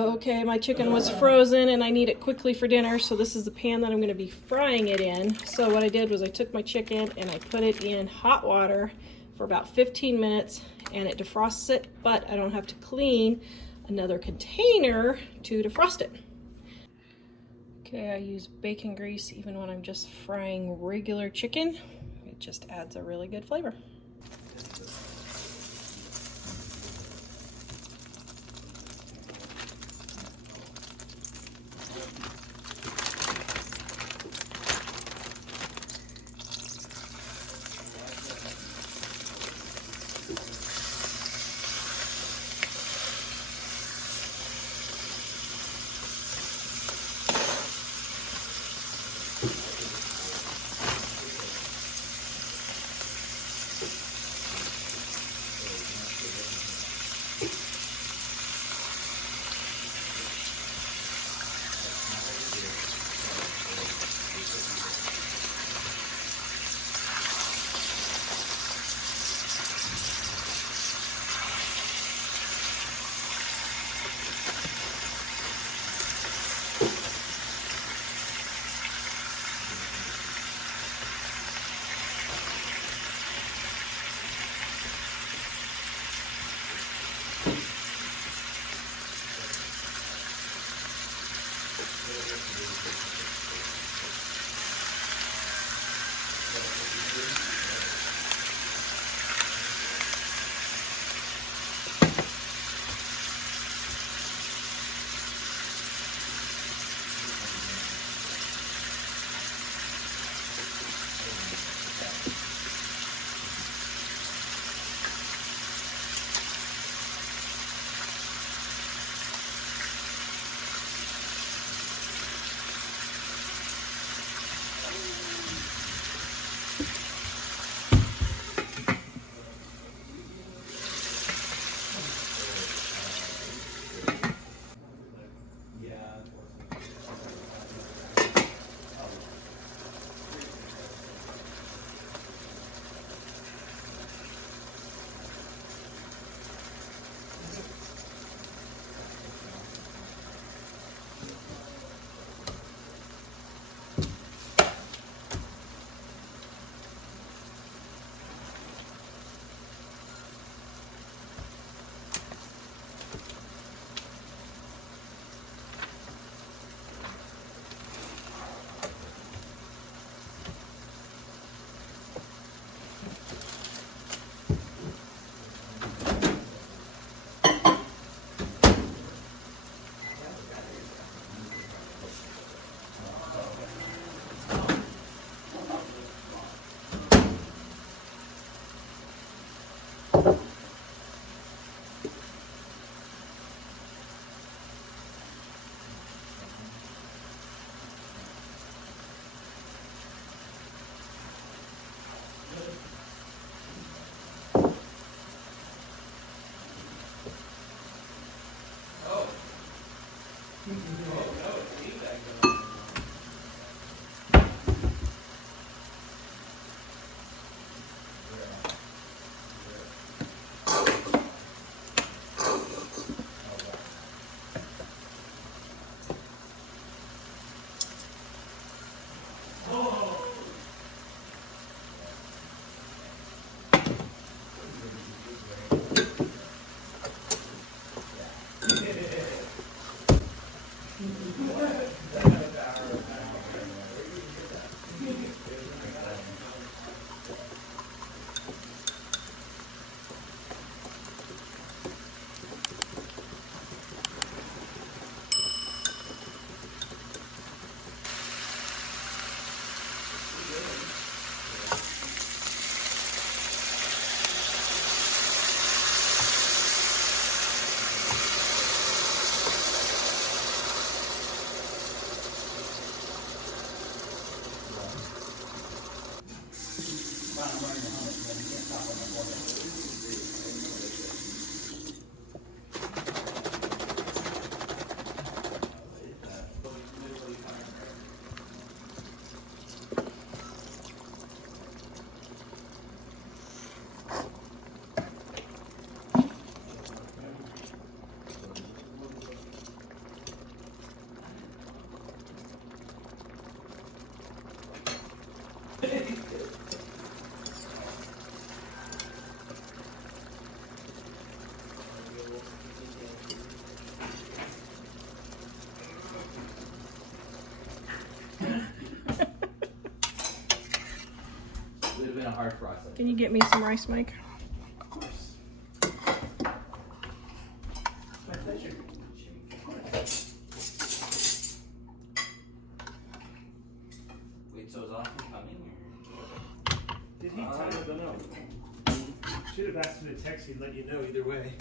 Okay, my chicken was frozen and I need it quickly for dinner, so this is the pan that I'm going to be frying it in. So what I did was I took my chicken and I put it in hot water for about 15 minutes and it defrosts it, but I don't have to clean another container to defrost it. Okay, I use bacon grease even when I'm just frying regular chicken. It just adds a really good flavor. hard process. Can you get me some rice, Mike? Of course. My pleasure. Wait, so is Austin coming? Did he tell you? I don't know. Should have asked him to text you and let you know either way.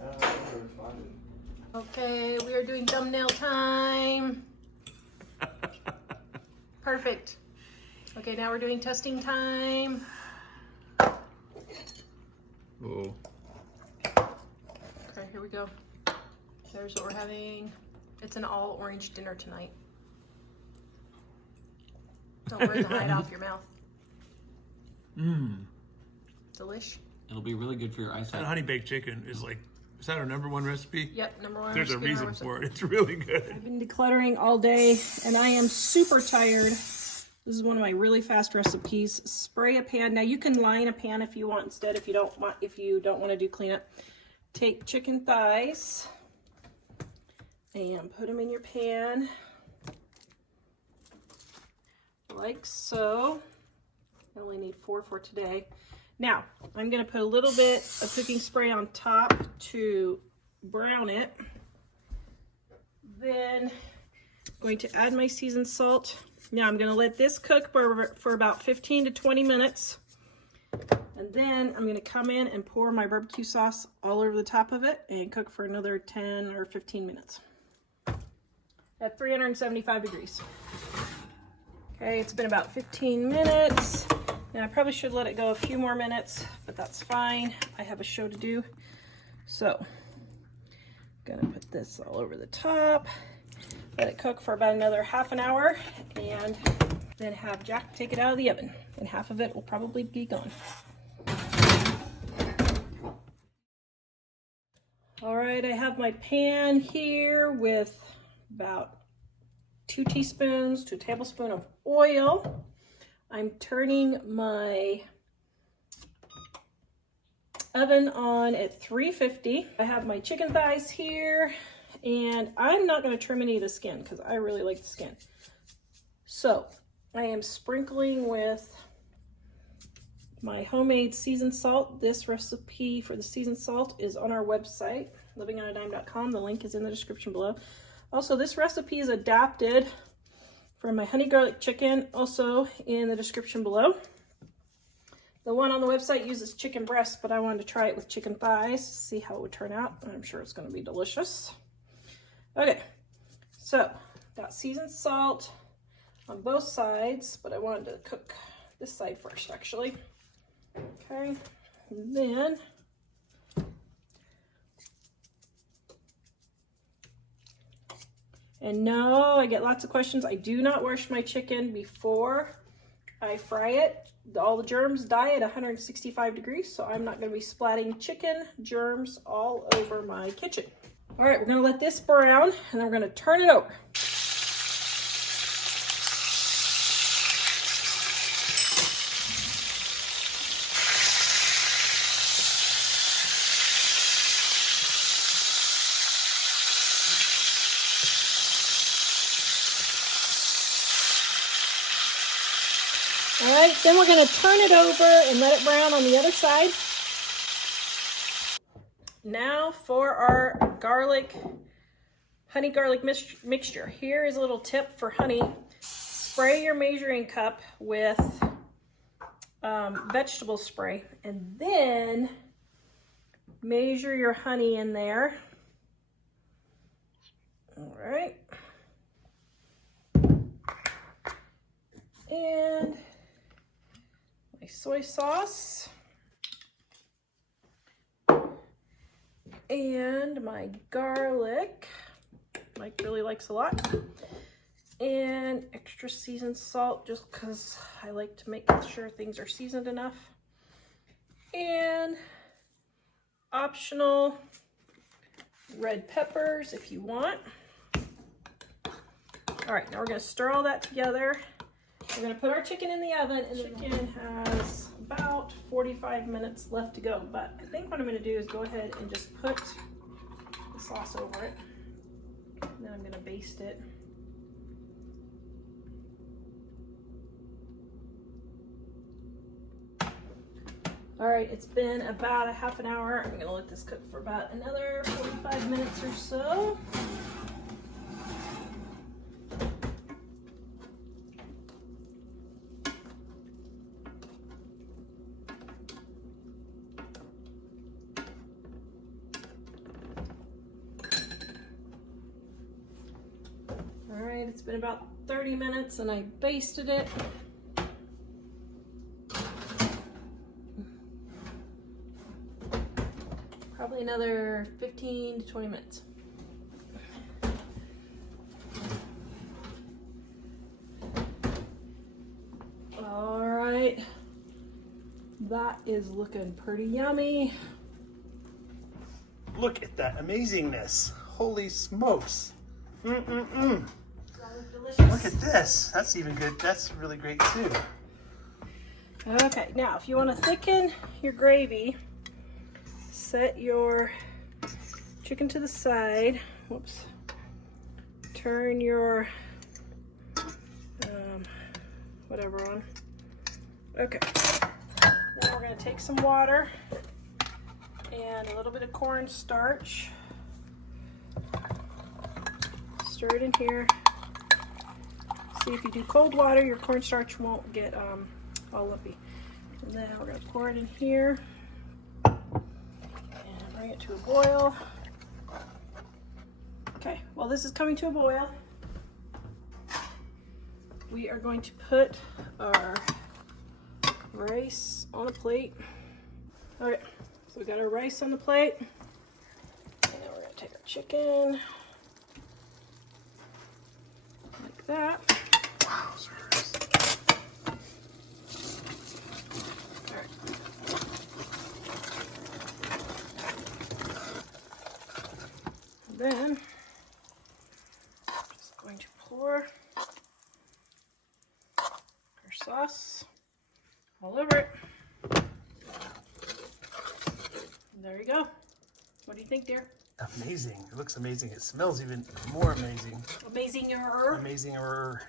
I never responded. Okay, we are doing thumbnail time. Perfect. Okay, now we're doing testing time. Whoa. Okay, here we go. There's what we're having. It's an all orange dinner tonight. Don't worry the hide off your mouth. Mmm. Delish. It'll be really good for your eyesight. That honey baked chicken is like, is that our #1 recipe? Yep, number one. There's a recipe on our reason website. for it. It's really good. I've been decluttering all day and I am super tired. This is one of my really fast recipes. Spray a pan. Now you can line a pan if you want instead, if you don't want to do cleanup. Take chicken thighs and put them in your pan like so. I only need 4 for today. Now, I'm going to put a little bit of cooking spray on top to brown it. Then I'm going to add my seasoned salt. Now I'm going to let this cook for about 15 to 20 minutes. And then I'm going to come in and pour my barbecue sauce all over the top of it and cook for another 10 or 15 minutes at 375 degrees. Okay, it's been about 15 minutes. Now I probably should let it go a few more minutes, but that's fine. I have a show to do. So, I'm gonna put this all over the top. Let it cook for about another half an hour and then have Jack take it out of the oven. And half of it will probably be gone. All right, I have my pan here with about 2 teaspoons to a tablespoon of oil. I'm turning my oven on at 350. I have my chicken thighs here, and I'm not going to trim any of the skin because I really like the skin. So I am sprinkling with my homemade seasoned salt. This recipe for the seasoned salt is on our website, livingonadime.com. The link is in the description below. Also, this recipe is adapted from my honey garlic chicken, also in the description below. The one on the website uses chicken breast, but I wanted to try it with chicken thighs to see how it would turn out. I'm sure it's going to be delicious. Okay, so got seasoned salt on both sides, but I wanted to cook this side first, actually. Okay, and then and no, I get lots of questions. I do not wash my chicken before I fry it. All the germs die at 165 degrees, so I'm not going to be splatting chicken germs all over my kitchen. All right, we're going to let this brown, and then we're going to turn it over. All right, then we're going to turn it over and let it brown on the other side. Now for our honey garlic mixture. Here is a little tip for honey. Spray your measuring cup with vegetable spray and then measure your honey in there. All right. And my soy sauce. And my garlic. Mike really likes a lot. And extra seasoned salt, just because I like to make sure things are seasoned enough. And optional red peppers if you want. All right, now we're going to stir all that together. We're going to put our chicken in the oven, and the chicken has about 45 minutes left to go. But I think what I'm going to do is go ahead and just put the sauce over it. And then I'm going to baste it. All right, it's been about a half an hour. I'm gonna let this cook for about another 45 minutes or so. All right, it's been about 30 minutes and I basted it. Probably another 15 to 20 minutes. All right, that is looking pretty yummy. Look at that amazingness. Holy smokes. Mm-mm-mm. Delicious. Look at this. That's even good. That's really great too. Okay, now if you want to thicken your gravy, set your chicken to the side. Whoops. Turn your whatever on. Okay. Now we're going to take some water and a little bit of cornstarch. Stir it in here. See, if you do cold water, your cornstarch won't get all lumpy. And then we're going to pour it in here and bring it to a boil. Okay, while this is coming to a boil, we are going to put our rice on a plate. Okay, so we got our rice on the plate. And then we're going to take our chicken like that. Then I'm just going to pour our sauce all over it. There you go. What do you think, dear? Amazing. It looks amazing. It smells even more amazing. Amazinger. Amazinger.